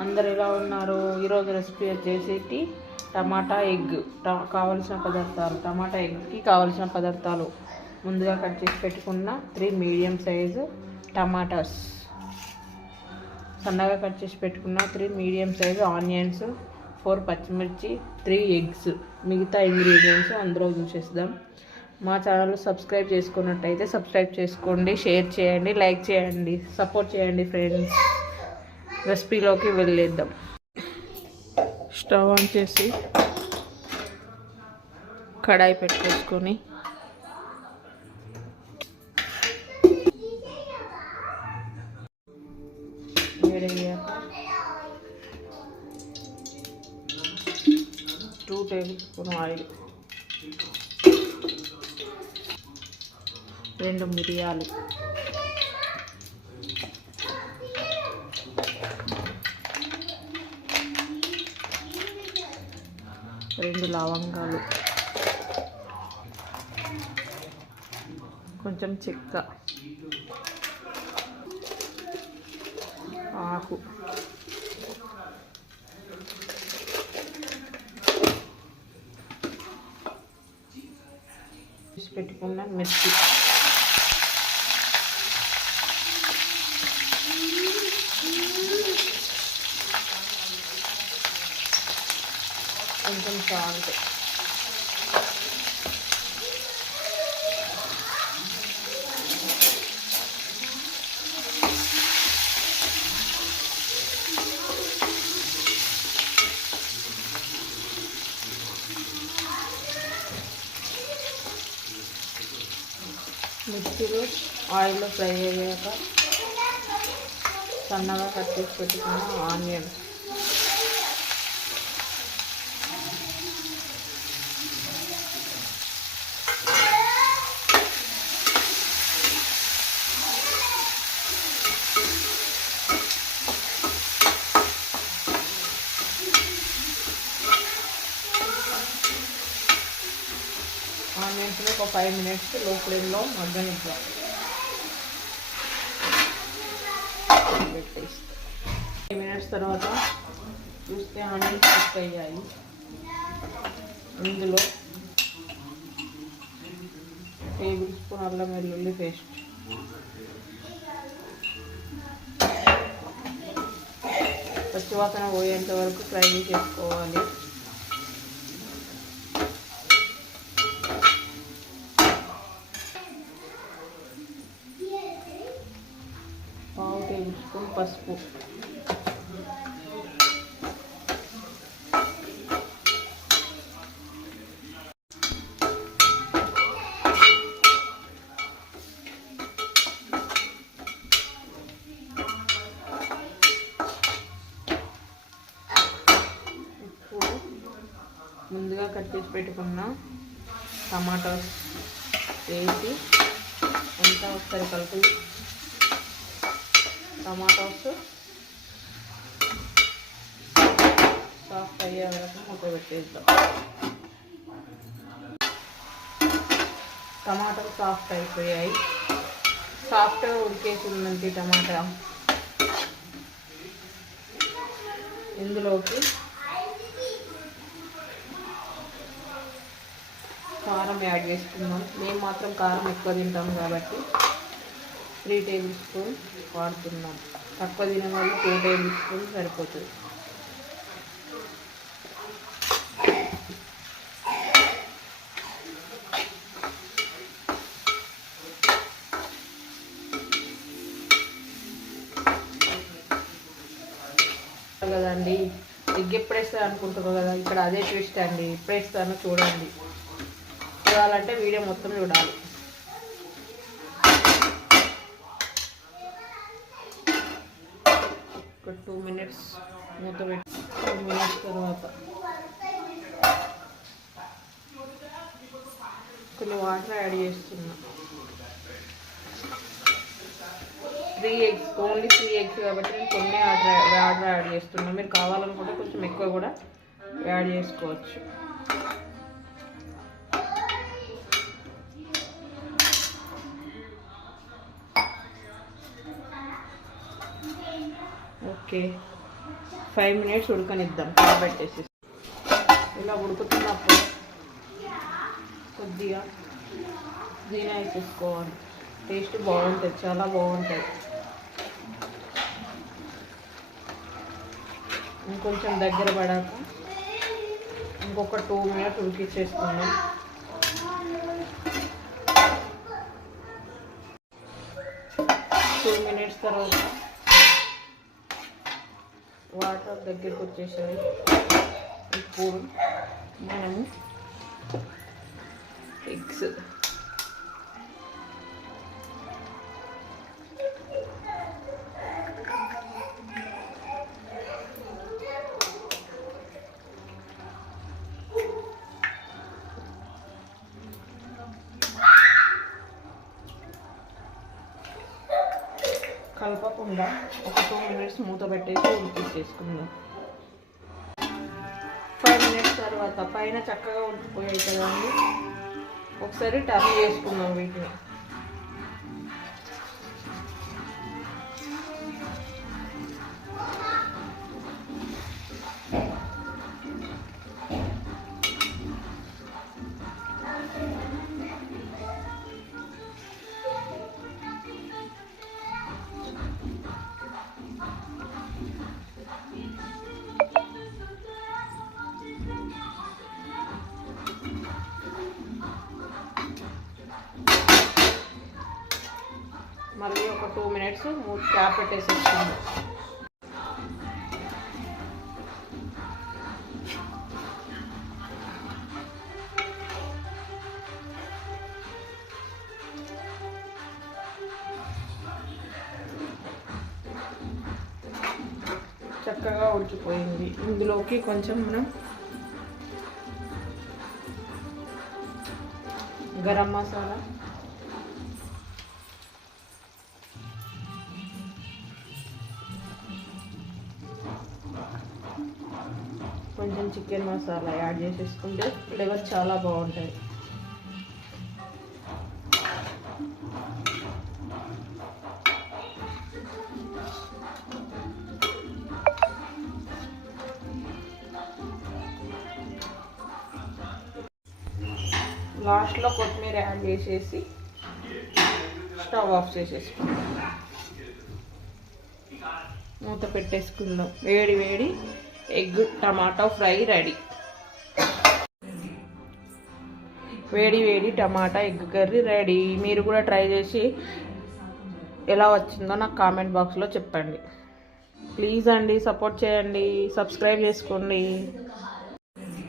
అందరు ఎలా ఉన్నారు? ఈరోజు రెసిపీ వచ్చేసి టమాటా ఎగ్. ట- కావలసిన పదార్థాలు. టమాటా ఎగ్కి కావలసిన పదార్థాలు. ముందుగా కట్ చేసి పెట్టుకున్న త్రీ మీడియం సైజు టమాటాస్. సన్నగా కట్ చేసి పెట్టుకున్న three medium size onions four పచ్చిమిర్చి త్రీ ఎగ్స్. మిగతా ఇంగ్రీడియంట్స్ అందులో చూసేద్దాం మా ఛానల్ సబ్స్క్రైబ్ చేసుకున్నట్టయితే సబ్స్క్రైబ్ చేసుకోండి షేర్ చేయండి లైక్ చేయండి సపోర్ట్ చేయండి ఫ్రెండ్స్. రెసిపీలోకి వెళ్ళేద్దాం. స్టవ్ ఆన్ చేసి కడాయి పెట్టేసుకొని టూ టేబుల్ స్పూన్ ఆయిల్ రెండు మిరియాలు రెండు లవంగాలు. కొంచెం చెక్క. ఆకు. తీసి పెట్టుకున్న మిర్చి. కొంచెం సాల్ట్. మిర్చిలు ఆయిల్లో ఫ్రై అయ్యాక సన్నగా కట్ చేసి పెట్టుకున్న ఆనియన్స్ ఆనియన్స్ని ఒక ఫైవ్ మినిట్స్లో ఫ్లేమ్లో మగ్గనిద్దాం పెట్టేసి ఫైవ్ మినిట్స్ తర్వాత చూస్తే ఆనియన్స్ కుక్ అయ్యాయి. ఇందులో టేబుల్ స్పూన్ అల్లం వెల్లుల్లి పేస్ట్ పచ్చివాసన పోయేంత వరకు ఫ్రై చేసుకోవాలి పావు టేబుల్ స్పూన్ పసుపు ఇప్పుడు ముందుగా కట్ చేసి పెట్టుకున్న టమాటోస్ వేసి అంతా ఒకసారి కలుపు టమాటోస్ సాఫ్ట్ అయ్యే వరకు మూత పెట్టేద్దాం. టమాటాలు సాఫ్ట్ అయిపోయాయి. సాఫ్ట్గా ఉడికేసి ఉందండి టమాటా ఇందులోకి కారం యాడ్ చేసుకుందాం. మేము మాత్రం కారం ఎక్కువ తింటాం కాబట్టి త్రీ టేబుల్ స్పూన్ వాడుతున్నాం. తక్కువ తినే వాళ్ళు టూ టేబుల్ స్పూన్ సరిపోతుంది కదండి. ఎగ్ ఎప్పుడేస్తా అనుకుంటున్నారు కదా? ఇక్కడ అదే ట్విస్ట్ అండి. ఎప్పుడేస్తానో చూడండి. చూడాలంటే వీడియో మొత్తం చూడాలి. ఒక టూ మినిట్స్ మూత పెట్టి టూ మినిట్స్ తర్వాత కొన్ని వాటర్ యాడ్ చేస్తున్నా. Three eggs only three eggs కాబట్టి నేను కొన్ని వాటర్ వాటర్ యాడ్ చేస్తున్నా. మీరు కావాలనుకుంటే కొంచెం ఎక్కువ కూడా యాడ్ చేసుకోవచ్చు. ఓకే. ఫైవ్ మినిట్స్ ఉడకనిద్దాం. పెట్టేసి ఇలా ఉడుకుతున్నప్పుడు కొద్దిగా జీనా వేసేసుకోవాలి. టేస్ట్ బాగుంటుంది చాలా బాగుంటుంది. ఇంకొంచెం దగ్గర పడాక ఇంకొక టూ మినిట్స్ ఉడికిచ్చేసుకుందాం. టూ మినిట్స్ తర్వాత వాటర్ దగ్గరికి వచ్చేసాయి ఇప్పుడు మనము ఎగ్స్ కలపకుండా ఒక టూ మినిట్స్ మూత పెట్టేసి ఉడికిచ్చేసుకుందాం ఫైవ్ మినిట్స్ తర్వాత పైన చక్కగా ఉడికిపోయాయి కదండి. ఒకసారి టర్న్ చేసుకుందాం వీటిని. ఒక టూ మినిట్స్ మూడు క్యాప్ పెట్టేసేసుకుందాం చక్కగా ఉడికిపోయింది. ఇందులోకి కొంచెం మనం గరం మసాలా కొంచెం చికెన్ మసాలా యాడ్ చేసేసుకుంటే ఫ్లేవర్ చాలా బాగుంటుంది లాస్ట్లో కొత్తిమీర యాడ్ చేసేసి స్టవ్ ఆఫ్ చేసేసుకుందాం. మూత పెట్టేసుకుందాం. వేడి వేడి ఎగ్ టమాటో ఫ్రై రెడీ. వేడి వేడి టమాటా ఎగ్ కర్రీ రెడీ. మీరు కూడా ట్రై చేసి ఎలా వచ్చిందో నాకు కామెంట్ బాక్స్లో చెప్పండి. ప్లీజ్ అండి సపోర్ట్ చేయండి సబ్స్క్రైబ్ చేసుకోండి.